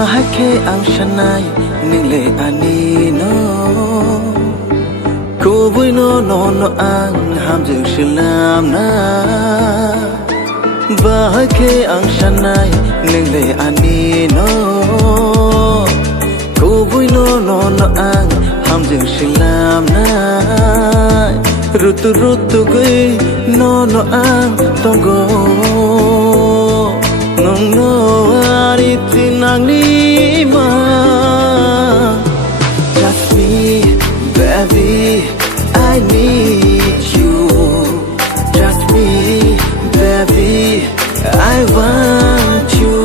bahake ang shanai ningle ani no Kubui no ang hamju shilam na bahake ang shanai ningle ani no Kubui no ang hamju shilam na Rutu gui no ang tongo Nung no ari tinang ni ma Just me, baby, I need you Just me, baby, I want you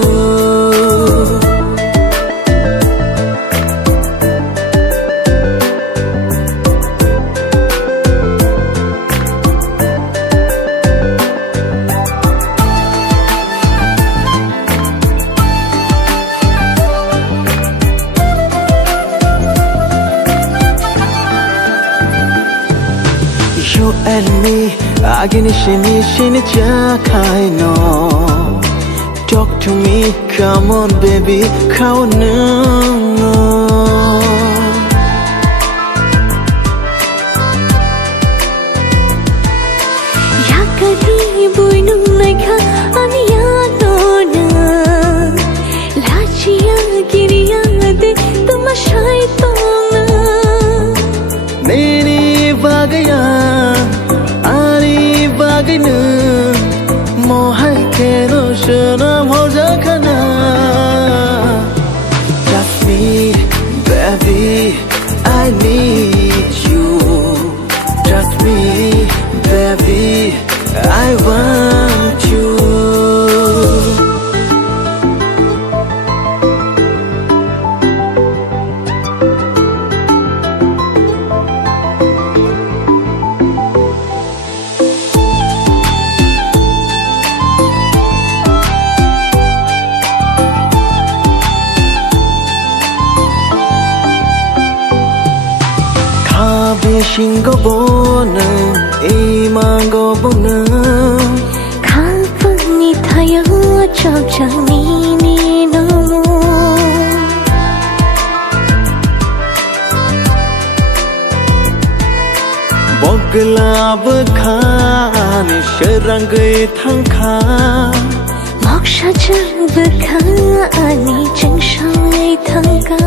You and me, agini shini jakai no Talk to me, come on baby, come on Yakadi buinung naikha aniya dona Lachiya giriya de tumashai tona Nini bagaya Bagayna mohai keno shanam ho jakana Just me, baby, I need you Just me, baby, I want you Shingo bona, imango bona Kalpani thaya chau chani ni no Boglab khan sharangai thangkha Moksha jab kha ani changshai thangka